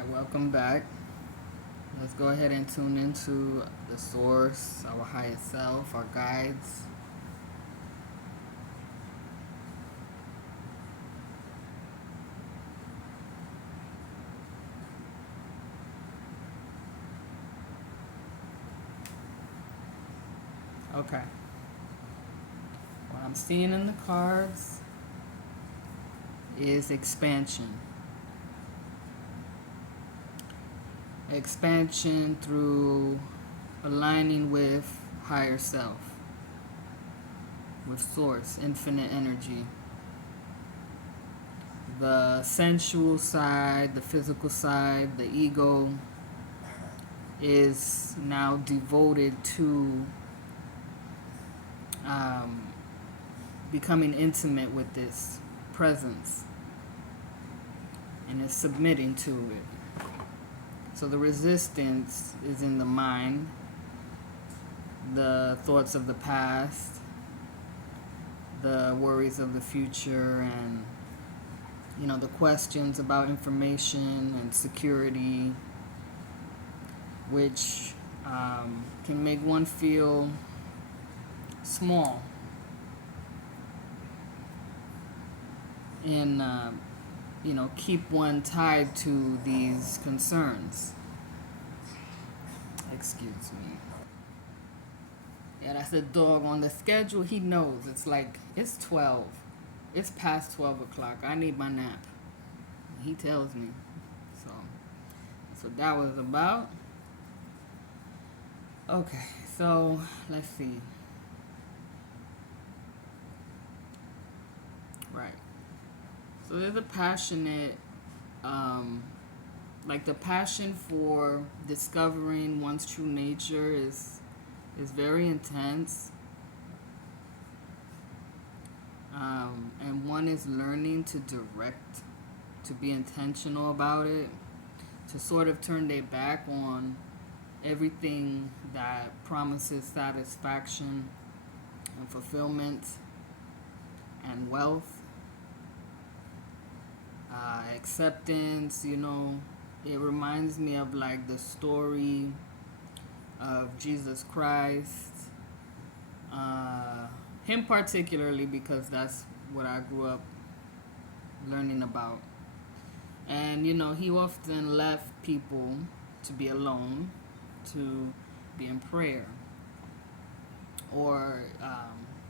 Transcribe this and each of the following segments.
Alright, welcome back. Let's go ahead and tune into the source, our highest self, our guides. Okay. What I'm seeing in the cards is expansion. Expansion through aligning with higher self, with source, infinite energy. The sensual side, the physical side, the ego is now devoted to becoming intimate with this presence and is submitting to it. So the resistance is in the mind, the thoughts of the past, the worries of the future, and the questions about information and security, which can make one feel small and keep one tied to these concerns. Excuse me. Yeah, that's the dog on the schedule. He knows. It's 12. It's past 12 o'clock. I need my nap. He tells me. So that's what that was about. Okay, so let's see. Right. So there's a passionate, the passion for discovering one's true nature is very intense. And one is learning to direct, to be intentional about it, to sort of turn their back on everything that promises satisfaction and fulfillment and wealth. Acceptance, it reminds me of the story of Jesus Christ. Him particularly, because that's what I grew up learning about. And, he often left people to be alone, to be in prayer, or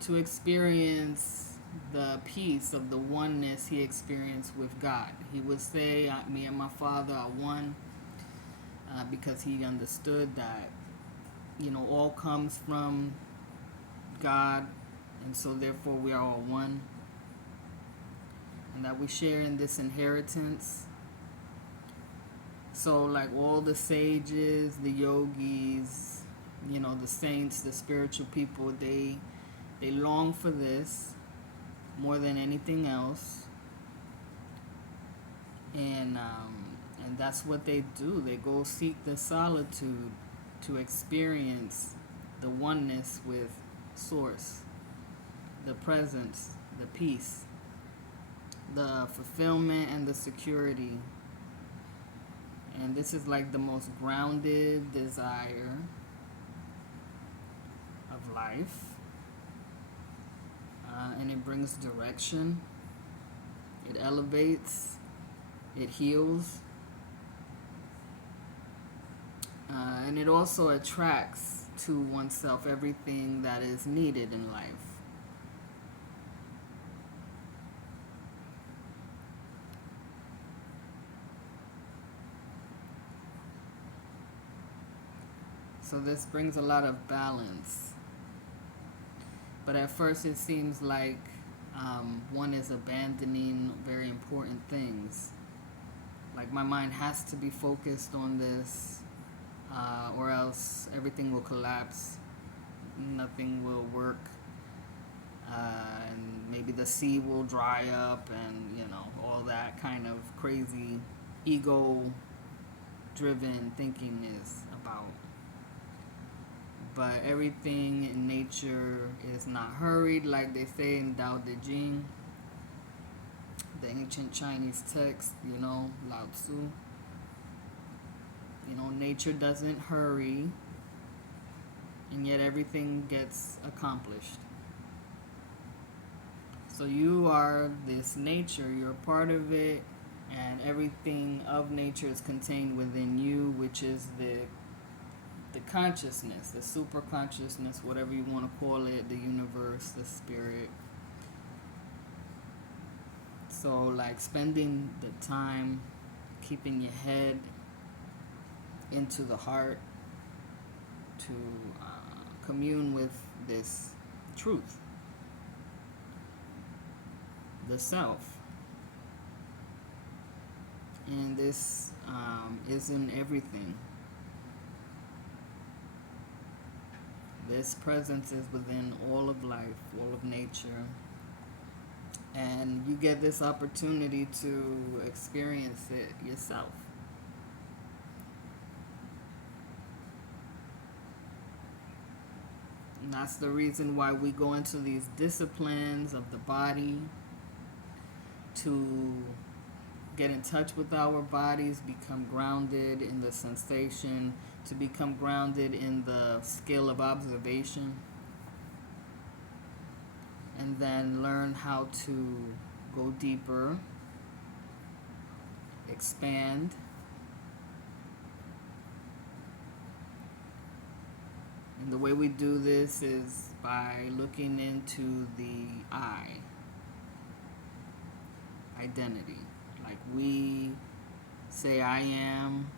to experience the peace of the oneness he experienced with God. He would say, me and my Father are one, because he understood that, all comes from God, and so therefore we are all one, and that we share in this inheritance. So all the sages, the yogis, the saints, the spiritual people, they long for this more than anything else, and that's what they do. They go seek the solitude to experience the oneness with source, the presence, the peace, the fulfillment, and the security. And this is the most grounded desire of life. And it brings direction. It elevates. It heals. And it also attracts to oneself everything that is needed in life. So this brings a lot of balance. But at first it seems like one is abandoning very important things. My mind has to be focused on this, or else everything will collapse. Nothing will work. And maybe the sea will dry up, and all that kind of crazy ego-driven thinking is about. But everything in nature is not hurried, like they say in Tao Te Ching, the ancient Chinese text, Lao Tzu. Nature doesn't hurry, and yet everything gets accomplished. So you are this nature, you're a part of it, and everything of nature is contained within you, which is the consciousness, the super consciousness, whatever you want to call it, the universe, the spirit. So, like, spending the time keeping your head into the heart to commune with this truth, the self. And this is in everything. This presence is within all of life, all of nature. And you get this opportunity to experience it yourself. And that's the reason why we go into these disciplines of the body, to get in touch with our bodies, become grounded in the sensation, to become grounded in the skill of observation, and then learn how to go deeper, expand, and the way we do this is by looking into the I identity. Like, we say I am,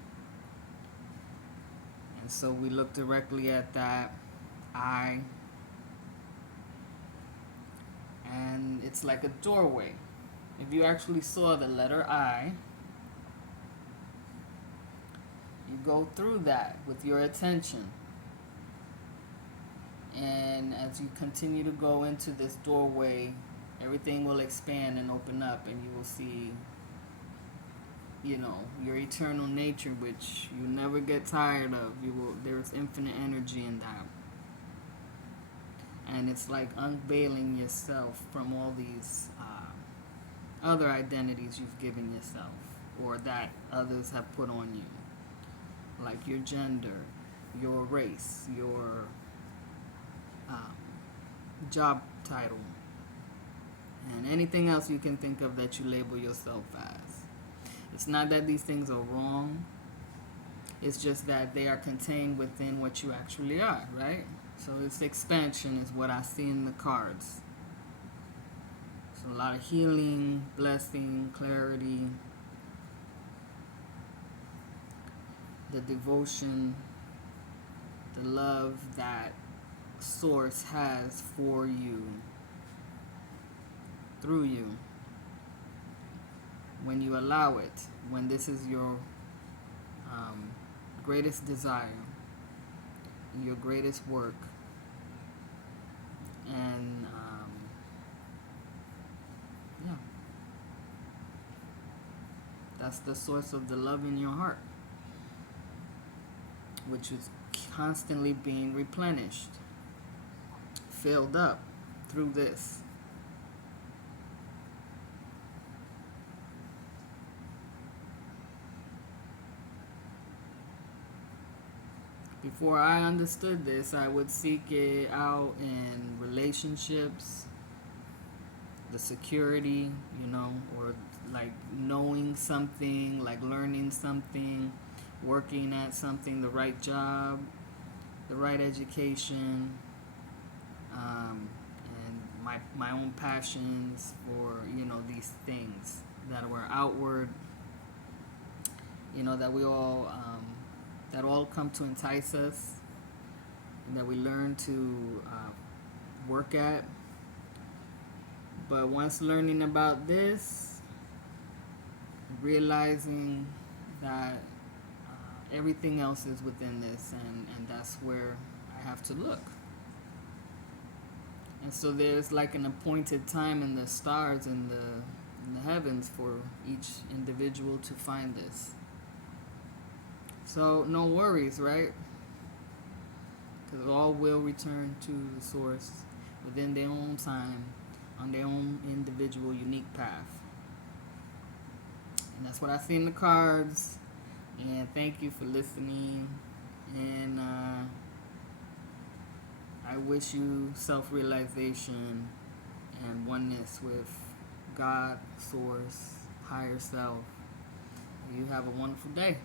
and so we look directly at that I, and it's like a doorway. If you actually saw the letter I, you go through that with your attention, and as you continue to go into this doorway, everything will expand and open up, and you will see, your eternal nature, which you never get tired of. There's infinite energy in that. And it's like unveiling yourself from all these other identities you've given yourself, or that others have put on you, like your gender, your race, your job title, and anything else you can think of that you label yourself as. It's not that these things are wrong. It's just that they are contained within what you actually are, right? So this expansion is what I see in the cards. So a lot of healing, blessing, clarity, the devotion, the love that Source has for you, through you, when you allow it, when this is your greatest desire, your greatest work, and yeah, that's the source of the love in your heart, which is constantly being replenished, filled up through this. Before I understood this, I would seek it out in relationships, the security, or like knowing something, like learning something, working at something, the right job, the right education, and my own passions for, these things that were outward, that we all that all come to entice us, and that we learn to work at. But once learning about this, realizing that everything else is within this, and that's where I have to look. And so there's like an appointed time in the stars and in the heavens for each individual to find this. So no worries, right? Because all will return to the source within their own time, on their own individual unique path. And that's what I see in the cards. And thank you for listening. And I wish you self-realization and oneness with God, Source, Higher Self. You have a wonderful day.